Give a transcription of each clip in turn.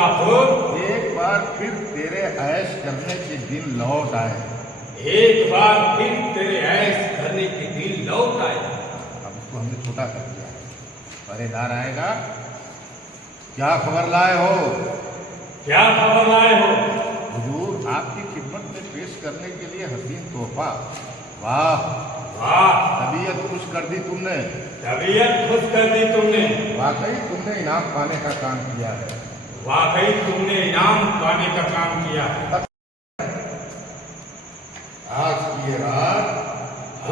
मिर्जापुर, एक बार फिर तेरे ऐश करने के दिन लौट आए। एक बार फिर तेरे ऐश करने के दिन लौट आए। अब उसको हमने छोटा कर दिया है, पहरेदार आएगा। क्या खबर लाए हो? क्या खबर लाए हो? हुजूर, आपकी खिदमत में पेश करने के लिए हसीन तोहफा। वाह वाह, तबीयत खुश कर दी तुमने। तबीयत खुश कर दी तुमने। वाकई तुमने इनाम पाने का काम किया है। वाकई तुमने इनाम पाने का काम किया है। आज की ये रात,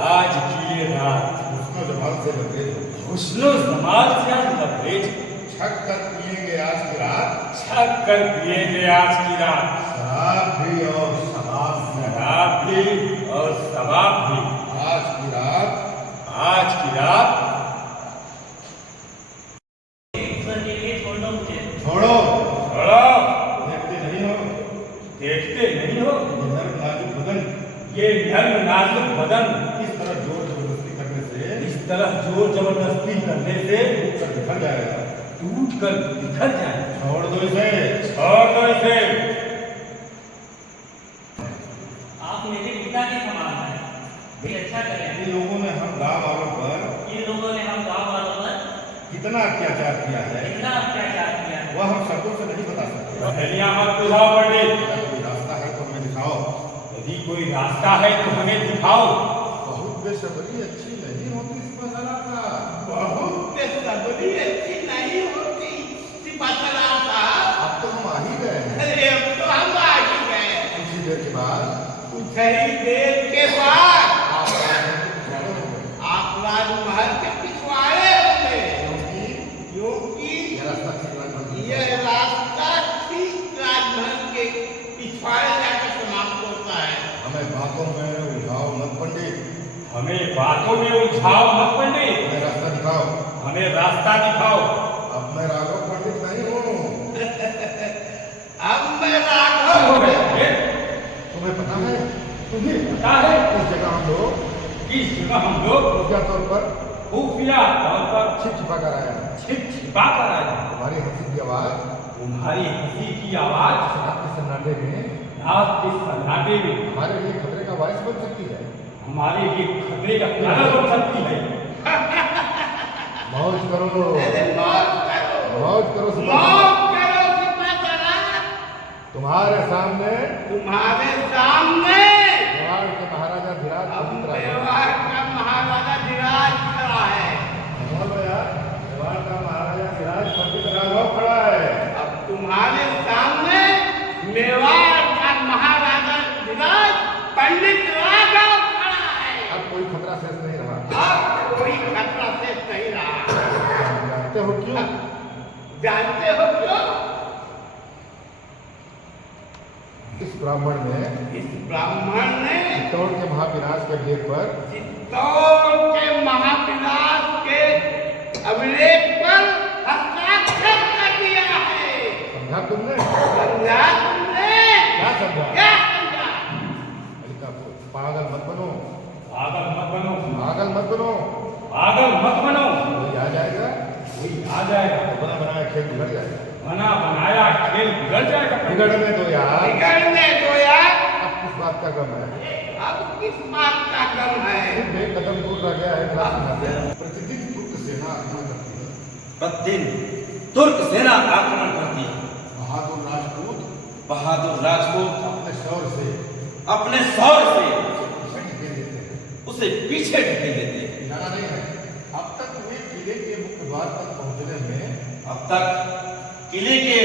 आज की ये रात हुस्नो जमाल से लबरेज होगी। हुस्नो जमाल से लबरेज, छक कर पिएंगे आज की रात, छक कर पिएंगे आज की रात। शराब भी और शबाब भी। शराब भी और शबाब भी। आज की रात, आज की रात छोड़ो। छोड़ो। देखते नहीं हो, देखते नहीं हो ये नर्म नाजुक बदन ये नर्म नाजुक बदन इस तरह जोर जबरदस्ती करने से इस तरह जोर जबरदस्ती करने से टूट कर बिखर जाएगा। टूट कर बिखर जाए। छोड़ दो इसे। छोड़ दो इसे। आप मेरे पिता के समान हैं। ये अच्छा करें। इन लोगों ने हम गांव वालों पर कितना अत्याचार किया है, इतना अत्याचार किया है। वह हम शब्दों से नहीं बता सकते। पहेलियां मत बुझाओ पंडित। अगर कोई रास्ता है तो हमें दिखाओ। यदि कोई रास्ता है तो हमें दिखाओ। बहुत बेसब्री अच्छी नहीं होती इस मसला का। बहुत बेसब्री अच्छी नहीं होती सिपाही साहब। अब तो हम आ ही गए हैं। अरे अब तो हम आ ही गए। कुछ ही देर के बाद कुछ ही देर के बाद आप राजमहल के पिछवाड़े होंगे। आप राजमहल के पिछवाड़े होंगे, क्योंकि यह रास्ता ठीक राजमहल के यह रास्ता ठीक राजमहल के पिछवाड़े जाकर समाप्त होता है। हमें बातों में उलझाओ मत पंडित। हमें बातों में उलझाओ मत पंडित। हमें रास्ता दिखाओ। हमें रास्ता दिखाओ। अब मैं राघव पंडित नहीं हूँ। अब मैं राघव हूँ। तुम्हें पता है, तुम्हें पता है इस जगह हम लोग किस जगह हम लोग खुफिया तौर पर खुफिया तौर पर छिपा कर आए हैं। छिपा कर आए हैं। तुम्हारी हंसी की आवाज तुम्हारी हंसी की आवाज रात के सन्नाटे में रात के सन्नाटे में हमारे लिए खतरे का बायस बन सकती है। हमारे लिए खतरे का कारण बन सकती है। मौज करो, अरे मौज करो, मौज करो सिपाही। मौज करो सिपाही। तुम्हारे सामने तुम्हारे सामने मेवाड़ के महाराजा धीराज अब पंडित राय। मेवाड़ का महाराजा धीराज खड़ा है। बोलो यार, मेवाड़ का महाराजा धीराज पंडित राघव खड़ा है। अब तुम्हारे सामने मेवाड़ का महाराजा धीराज पंडित राघव खड़ा है। अब कोई खतरा शेष नहीं रहा। अब कोई खतरा से नहीं रहा। जानते हो क्यों? जानते हो क्यों? इस ब्राह्मण ने इस ब्राह्मण ने चित्तौड़ के महाविनाश के अभिलेख पर चित्तौड़ के महाविनाश के अभिलेख पर हस्ताक्षर कर दिया है। समझा तुमने? समझा तुमने? क्या समझा? क्या समझा? अलिका, पागल मत बनो, पागल मत बनो। पागल मत बनो। पागल मत बनो। कोई आ जाएगा, कोई आ जाएगा। बना बनाया खेल बिगड़ जाएगा। बना बनाया खेल बिगड़ जाएगा। बिगड़ने दो यार। बिगड़ने दो यार। अब किस बात का गम है? अब किस बात का गम है? सिर्फ एक कदम दूर रह गया है ग्लास में। प्रतिदिन तुर्क सेना आक्रमण करती है। प्रतिदिन तुर्क सेना आक्रमण करती है। बहादुर राजपूत बहादुर राजपूत अपने शौर्य से अपने शौर्य से पीछे ढकेल देते हैं। उसे पीछे ढकेल देते हैं। किनारा नहीं है। अब तक वे किले के मुख्य द्वार तक पहुंचने में अब तक किले के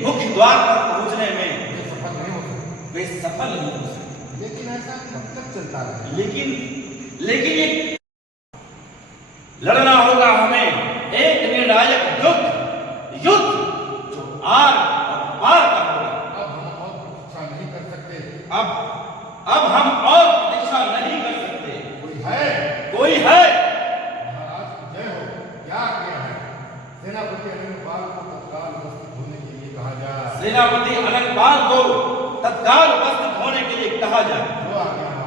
मुख्य द्वार पर पहुंचने में वे सफल नहीं हो सके। वे सफल नहीं हो सके। लेकिन ऐसा कब तक चलता रहे? लेकिन ये लड़ना होगा हमें एक निर्णायक युद्ध जो आर और पार का होगा। अब हम और प्रतीक्षा नहीं कर सकते। अब हम और प्रतीक्षा नहीं कर सकते। कोई है? महाराज की जय हो। क्या किया है? सेनापति अनिलपाल को तत्काल उपस्थित होने के लिए कहा जाए। सेनापति अनंतपाल को तत्काल उपस्थित होने के लिए कहा जाए।